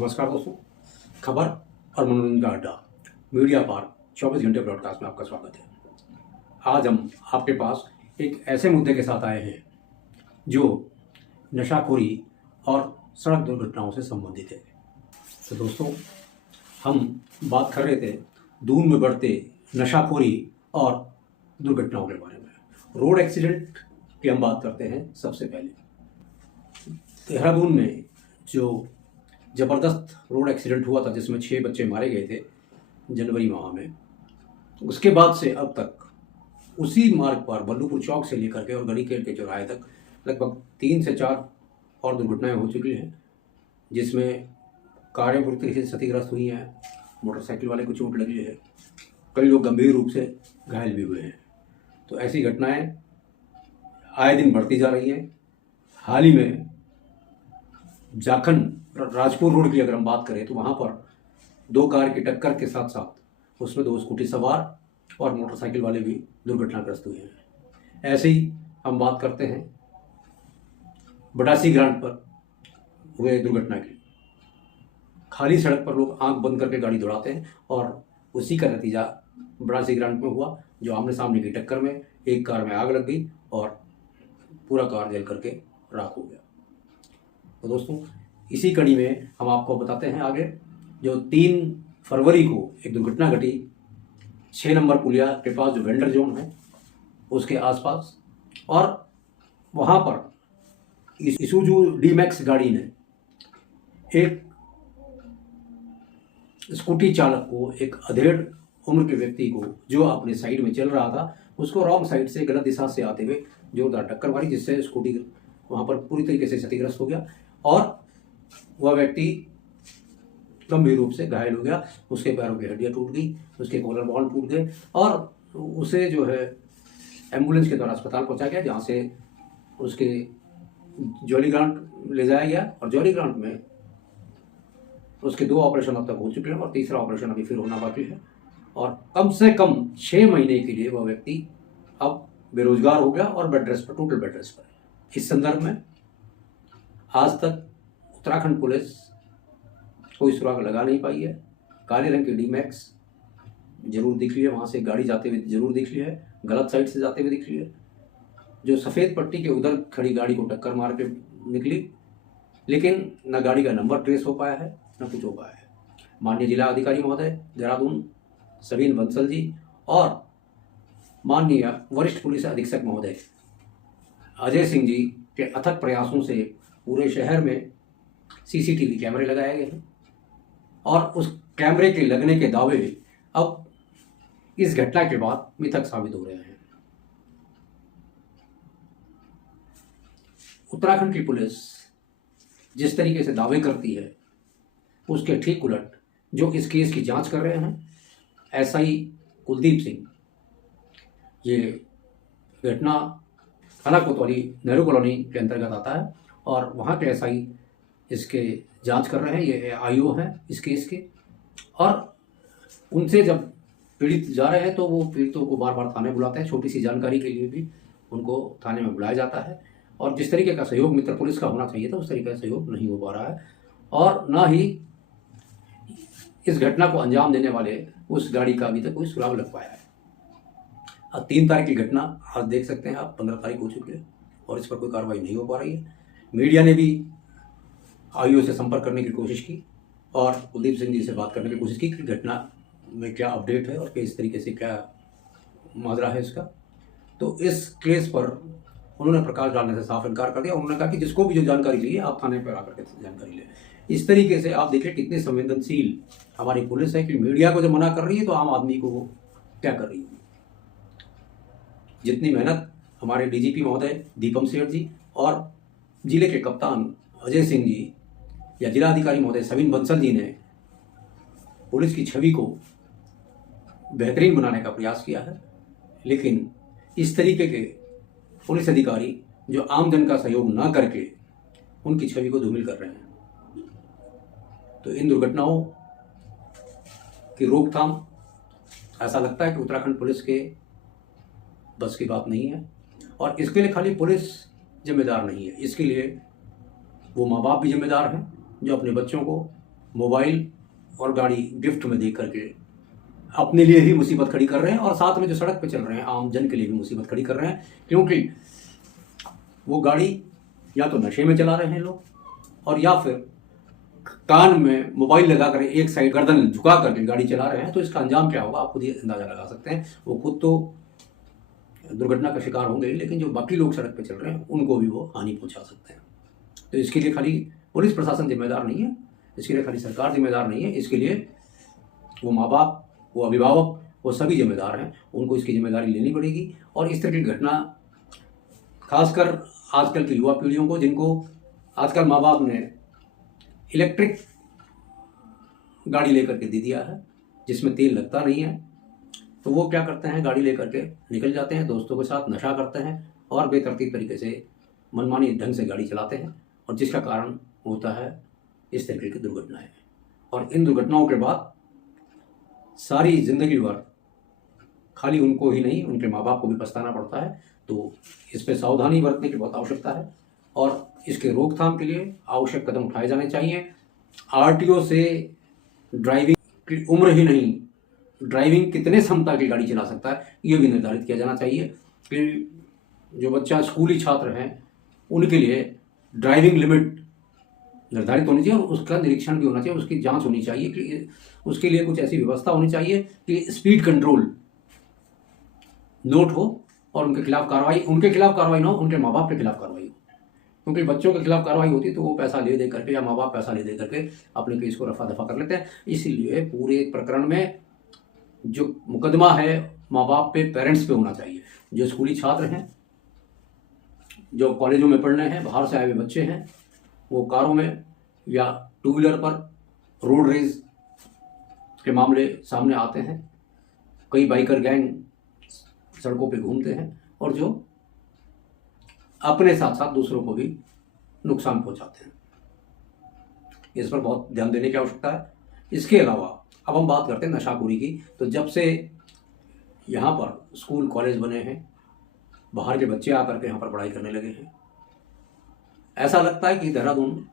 नमस्कार दोस्तों, खबर और मनोरंजन का अड्डा मीडिया पार्क 24 घंटे ब्रॉडकास्ट में आपका स्वागत है। आज हम आपके पास एक ऐसे मुद्दे के साथ आए हैं जो नशाखोरी और सड़क दुर्घटनाओं से संबंधित है। तो दोस्तों, हम बात कर रहे थे दून में बढ़ते नशाखोरी और दुर्घटनाओं के बारे में। रोड एक्सीडेंट की हम बात करते हैं। सबसे पहले देहरादून में जो ज़बरदस्त रोड एक्सीडेंट हुआ था जिसमें 6 बच्चे मारे गए थे जनवरी माह में, उसके बाद से अब तक उसी मार्ग पर बल्लूपुर चौक से लेकर के और गढ़ीकेट के चौराहे तक लगभग 3 से 4 और दुर्घटनाएं हो चुकी हैं, जिसमें कारें बुरी तरीके से क्षतिग्रस्त हुई हैं, मोटरसाइकिल वाले को चोट लगी है, कई लोग गंभीर रूप से घायल भी हुए हैं। तो ऐसी घटनाएं आए दिन बढ़ती जा रही हैं। हाल ही में जाखन राजपुर रोड की अगर हम बात करें तो वहाँ पर 2 कार की टक्कर के साथ साथ उसमें 2 स्कूटी सवार और मोटरसाइकिल वाले भी दुर्घटनाग्रस्त हुए हैं। ऐसे ही हम बात करते हैं बडासी ग्रांट पर हुए दुर्घटना की। खाली सड़क पर लोग आंख बंद करके गाड़ी दौड़ाते हैं और उसी का नतीजा बडासी ग्रांट में हुआ, जो आमने सामने की टक्कर में एक कार में आग लग गई और पूरा कार जल करके राख हो गया। तो दोस्तों, इसी कड़ी में हम आपको बताते हैं आगे, जो 3 फरवरी को एक दुर्घटना घटी 6 नंबर पुलिया के पास, जो वेंडर जोन है उसके आसपास, और वहाँ पर इसुजू डी-मैक्स गाड़ी ने एक स्कूटी चालक को, एक अधेड़ उम्र के व्यक्ति को जो अपने साइड में चल रहा था, उसको रॉन्ग साइड से गलत दिशा से आते हुए जोरदार टक्कर मारी, जिससे स्कूटी वहाँ पर पूरी तरीके से क्षतिग्रस्त हो गया और वह व्यक्ति गंभीर रूप से घायल हो गया। उसके पैरों की हड्डियाँ टूट गई, उसके कॉलर बोन टूट गए और उसे जो है एम्बुलेंस के द्वारा अस्पताल पहुंचाया गया, जहां से उसके जॉली ग्रांट ले जाया गया और जॉली ग्रांट में उसके 2 ऑपरेशन अब तक हो चुके हैं और तीसरा ऑपरेशन अभी फिर होना बाकी है। और कम से कम 6 महीने के लिए वह व्यक्ति अब बेरोजगार हो गया और बेड रेस्ट पर, टोटल बेड रेस्ट पर है। इस संदर्भ में आज तक उत्तराखंड पुलिस कोई सुराग लगा नहीं पाई है। काले रंग की डी-मैक्स जरूर दिख रही है, वहाँ से गाड़ी जाते हुए जरूर दिख रही है, गलत साइड से जाते हुए दिख रही है। जो सफ़ेद पट्टी के उधर खड़ी गाड़ी को टक्कर मार के निकली, लेकिन न गाड़ी का नंबर ट्रेस हो पाया है न कुछ हो पाया है। माननीय जिला अधिकारी महोदय देहरादून सवीन बंसल जी और माननीय वरिष्ठ पुलिस अधीक्षक महोदय अजय सिंह जी के अथक प्रयासों से पूरे शहर में सीसीटीवी कैमरे लगाए गए हैं और उस कैमरे के लगने के दावे अब इस घटना के बाद मिथक साबित हो रहे हैं। उत्तराखंड की पुलिस जिस तरीके से दावे करती है उसके ठीक उलट जो इस केस की जांच कर रहे हैं एसआई कुलदीप सिंह, ये घटना थाना कोतवाली नेहरू कॉलोनी के अंतर्गत आता है और वहाँ के एसआई इसके जांच कर रहे हैं। ये आईओ हैं इस केस के, और उनसे जब पीड़ित जा रहे हैं तो वो पीड़ितों को बार बार थाने बुलाते हैं। छोटी सी जानकारी के लिए भी उनको थाने में बुलाया जाता है और जिस तरीके का सहयोग मित्र पुलिस का होना चाहिए था उस तरीके का सहयोग नहीं हो पा रहा है और ना ही इस घटना को अंजाम देने वाले उस गाड़ी का अभी तक कोई सुराग लग पाया है। आज 3 तारीख की घटना, आज देख सकते हैं आप 15 तारीख हो चुकी है और इस पर कोई कार्रवाई नहीं हो पा रही है। मीडिया ने भी आईओ से संपर्क करने की कोशिश की और कुलदीप सिंह जी से बात करने की कोशिश की कि घटना में क्या अपडेट है और किस तरीके से क्या माजरा है इसका। तो इस केस पर उन्होंने प्रकाश डालने से साफ इनकार कर दिया। उन्होंने कहा कि जिसको भी जो जानकारी चाहिए आप थाने पर आकर के जानकारी लें। इस तरीके से आप देखिए कितनी संवेदनशील हमारी पुलिस है कि मीडिया को जब मना कर रही है तो आम आदमी को वो क्या कर रही है। जितनी मेहनत हमारे डीजीपी महोदय दीपम सेठ जी और जिले के कप्तान अजय सिंह जी या जिलाधिकारी महोदय सवीन बंसल जी ने पुलिस की छवि को बेहतरीन बनाने का प्रयास किया है, लेकिन इस तरीके के पुलिस अधिकारी जो आम जन का सहयोग ना करके उनकी छवि को धूमिल कर रहे हैं, तो इन दुर्घटनाओं की रोकथाम ऐसा लगता है कि उत्तराखंड पुलिस के बस की बात नहीं है। और इसके लिए खाली पुलिस जिम्मेदार नहीं है, इसके लिए वो माँ बाप भी जिम्मेदार हैं जो अपने बच्चों को मोबाइल और गाड़ी गिफ्ट में दे करके अपने लिए ही मुसीबत खड़ी कर रहे हैं और साथ में जो सड़क पे चल रहे हैं आम जन के लिए भी मुसीबत खड़ी कर रहे हैं, क्योंकि वो गाड़ी या तो नशे में चला रहे हैं लोग और या फिर कान में मोबाइल लगाकर एक साइड गर्दन झुका करके गाड़ी चला रहे हैं। तो इसका अंजाम क्या होगा आप खुद ही अंदाजा लगा सकते हैं। वो खुद तो दुर्घटना का शिकार होंगे ही, लेकिन जो बाकी लोग सड़क पे चल रहे हैं उनको भी वो हानि पहुंचा सकते हैं। तो इसके लिए खाली पुलिस प्रशासन जिम्मेदार नहीं है, इसके लिए खाली सरकार जिम्मेदार नहीं है, इसके लिए वो माँ बाप, वो अभिभावक, वो सभी जिम्मेदार हैं। उनको इसकी जिम्मेदारी लेनी पड़ेगी। और इस तरह की घटना खासकर आजकल की युवा पीढ़ियों को, जिनको आजकल माँ बाप ने इलेक्ट्रिक गाड़ी लेकर के दे दिया है जिसमें तेल लगता नहीं है, तो वो क्या करते हैं, गाड़ी लेकर के निकल जाते हैं, दोस्तों के साथ नशा करते हैं और बेतरतीब तरीके से मनमानी ढंग से गाड़ी चलाते हैं, और जिसका कारण होता है इस तरीके की दुर्घटनाएं। और इन दुर्घटनाओं के बाद सारी जिंदगी भर खाली उनको ही नहीं उनके माँ बाप को भी पछताना पड़ता है। तो इस पर सावधानी बरतने की बहुत आवश्यकता है और इसके रोकथाम के लिए आवश्यक कदम उठाए जाने चाहिए। आरटीओ से ड्राइविंग की उम्र ही नहीं, ड्राइविंग कितने क्षमता की गाड़ी चला सकता है ये भी निर्धारित किया जाना चाहिए कि जो बच्चा स्कूली छात्र हैं उनके लिए ड्राइविंग लिमिट निर्धारित होनी चाहिए और उसका निरीक्षण भी होना चाहिए, उसकी जांच होनी चाहिए कि उसके लिए कुछ ऐसी व्यवस्था होनी चाहिए कि स्पीड कंट्रोल नोट हो और उनके खिलाफ कार्रवाई ना हो, उनके माँ बाप के खिलाफ कार्रवाई हो। क्योंकि बच्चों के खिलाफ कार्रवाई होती तो वो पैसा ले दे करके या माँ बाप पैसा ले दे करके अपने केस को रफा दफा कर लेते हैं। इसीलिए पूरे प्रकरण में जो मुकदमा है माँ बाप पे, पेरेंट्स पे होना चाहिए। जो स्कूली छात्र हैं, जो कॉलेजों में पढ़ने हैं, बाहर से आए हुए बच्चे हैं, वो कारों में या टू व्हीलर पर रोड रेज के मामले सामने आते हैं। कई बाइकर गैंग सड़कों पे घूमते हैं और जो अपने साथ साथ दूसरों को भी नुकसान पहुंचाते हैं। इस पर बहुत ध्यान देने की आवश्यकता है। इसके अलावा अब हम बात करते हैं नशाखोरी की। तो जब से यहाँ पर स्कूल कॉलेज बने हैं, बाहर के बच्चे आकर के यहाँ पर पढ़ाई करने लगे हैं। ऐसा लगता है कि देहरादून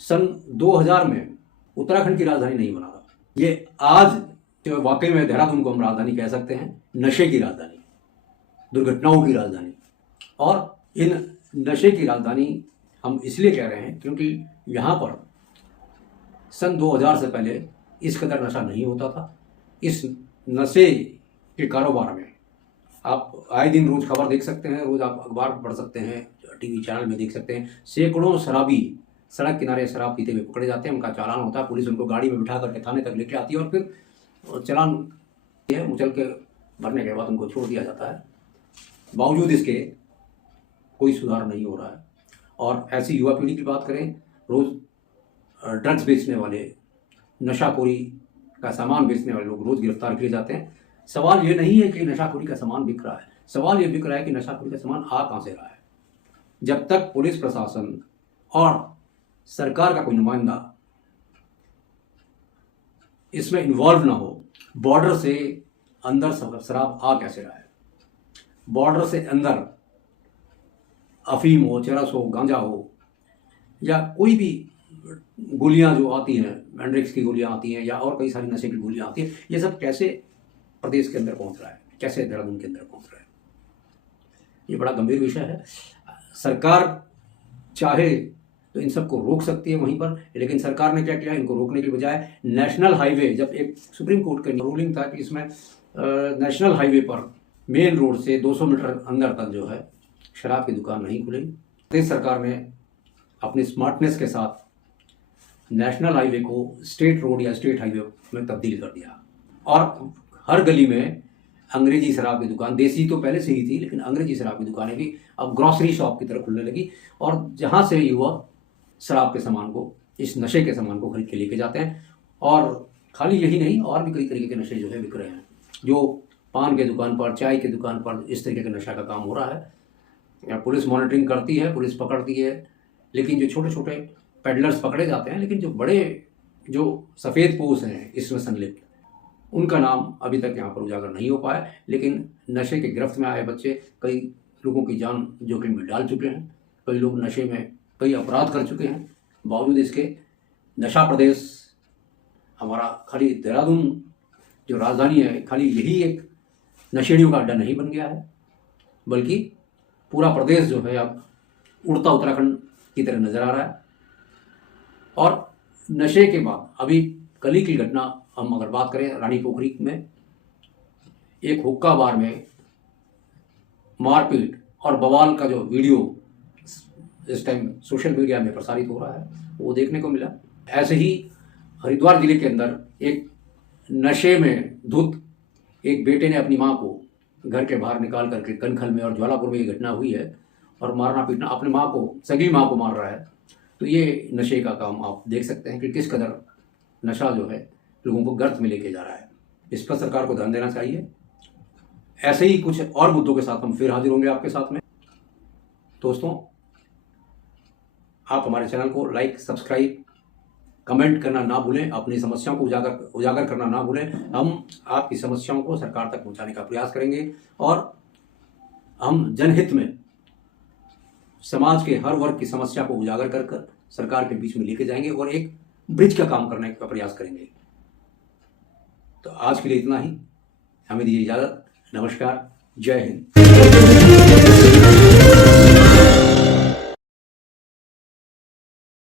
सन 2000 में उत्तराखंड की राजधानी नहीं बना था। ये आज जो वाकई में देहरादून को हम राजधानी कह सकते हैं, नशे की राजधानी, दुर्घटनाओं की राजधानी। और इन नशे की राजधानी हम इसलिए कह रहे हैं क्योंकि यहाँ पर सन 2000 से पहले इस कदर नशा नहीं होता था। इस नशे के कारोबार में आप आए दिन रोज खबर देख सकते हैं, रोज आप अखबार पढ़ सकते हैं, टीवी चैनल में देख सकते हैं, सैकड़ों शराबी सड़क किनारे शराब पीते हुए पकड़े जाते हैं। उनका चालान होता है, पुलिस उनको गाड़ी में बिठा करके थाने तक लेके आती है और फिर चालान उछल के भरने के बाद उनको छोड़ दिया जाता है। बावजूद इसके कोई सुधार नहीं हो रहा है। और ऐसी युवा पीढ़ी की बात करें, रोज ड्रग्स बेचने वाले, नशाखोरी का सामान बेचने वाले लोग रोज गिरफ्तार किए जाते हैं। सवाल ये नहीं है कि नशाखोरी का सामान बिक रहा है, सवाल ये बिक रहा है कि नशाखोरी का सामान आ कहां से रहा है। जब तक पुलिस प्रशासन और सरकार का कोई नुमाइंदा इसमें इन्वॉल्व ना हो, बॉर्डर से अंदर शराब आ कैसे रहा है, बॉर्डर से अंदर अफीम हो, चरस हो, गांजा हो या कोई भी गोलियां जो आती हैं, मैंड्रिक्स की गोलियां आती हैं या और कई सारी नशे की गोलियां आती हैं, ये सब कैसे प्रदेश के अंदर पहुंच रहा है, कैसे देहरादून के अंदर पहुंच रहा है, ये बड़ा गंभीर विषय है। सरकार चाहे तो इन सबको रोक सकती है वहीं पर, लेकिन सरकार ने क्या किया, इनको रोकने की बजाय नेशनल हाईवे, जब एक सुप्रीम कोर्ट का रूलिंग था कि इसमें नेशनल हाईवे पर मेन रोड से 200 मीटर अंदर तक जो है शराब की दुकान नहीं खुलेगी। प्रदेश सरकार ने अपनी स्मार्टनेस के साथ नेशनल हाईवे को स्टेट रोड या स्टेट हाईवे में तब्दील कर दिया और हर गली में अंग्रेजी शराब की दुकान, देसी तो पहले से ही थी लेकिन अंग्रेजी शराब की दुकानें भी अब ग्रॉसरी शॉप की तरह खुलने लगी और जहां से युवा शराब के सामान को, इस नशे के सामान को खरीद के लेके जाते हैं। और खाली यही नहीं, और भी कई तरीके के नशे जो है बिक रहे हैं, जो पान के दुकान पर, चाय की दुकान पर इस तरीके का नशा का काम हो रहा है। पुलिस मॉनिटरिंग करती है, पुलिस पकड़ती है, लेकिन जो छोटे छोटे पेडलर्स पकड़े जाते हैं, लेकिन जो बड़े जो सफ़ेद पोश हैं इसमें संलिप्त, उनका नाम अभी तक यहाँ पर उजागर नहीं हो पाया। लेकिन नशे के गिरफ्त में आए बच्चे कई लोगों की जान जोखिम में डाल चुके हैं, कई लोग नशे में कई अपराध कर चुके हैं। बावजूद इसके नशा प्रदेश हमारा खाली देहरादून जो राजधानी है खाली यही एक नशेड़ियों का अड्डा नहीं बन गया है, बल्कि पूरा प्रदेश जो है अब उड़ता उत्तराखंड की तरह नजर आ रहा है। और नशे के बाद अभी कल ही की घटना हम अगर बात करें, रानी पोखरी में एक हुक्का बार में मारपीट और बवाल का जो वीडियो इस टाइम सोशल मीडिया में प्रसारित हो रहा है वो देखने को मिला। ऐसे ही हरिद्वार जिले के अंदर एक नशे में धुत एक बेटे ने अपनी मां को घर के बाहर निकाल करके कनखल में और ज्वालापुर में ये घटना हुई है और मारना पीटना, अपने मां को, सगी मां को मार रहा है। तो ये नशे का काम आप देख सकते हैं कि किस कदर नशा जो है लोगों को गर्त में लेके जा रहा है। इस पर सरकार को ध्यान देना चाहिए। ऐसे ही कुछ और मुद्दों के साथ हम फिर हाजिर होंगे आपके साथ में। दोस्तों, आप हमारे चैनल को लाइक, सब्सक्राइब, कमेंट करना ना भूलें, अपनी समस्याओं को उजागर करना ना भूलें। हम आपकी समस्याओं को सरकार तक पहुंचाने का प्रयास करेंगे और हम जनहित में समाज के हर वर्ग की समस्या को उजागर कर सरकार के बीच में लेके जाएंगे और एक ब्रिज का काम करने का प्रयास करेंगे। तो आज के लिए इतना ही, हमें दीजिए इजाजत। नमस्कार, जय हिंद।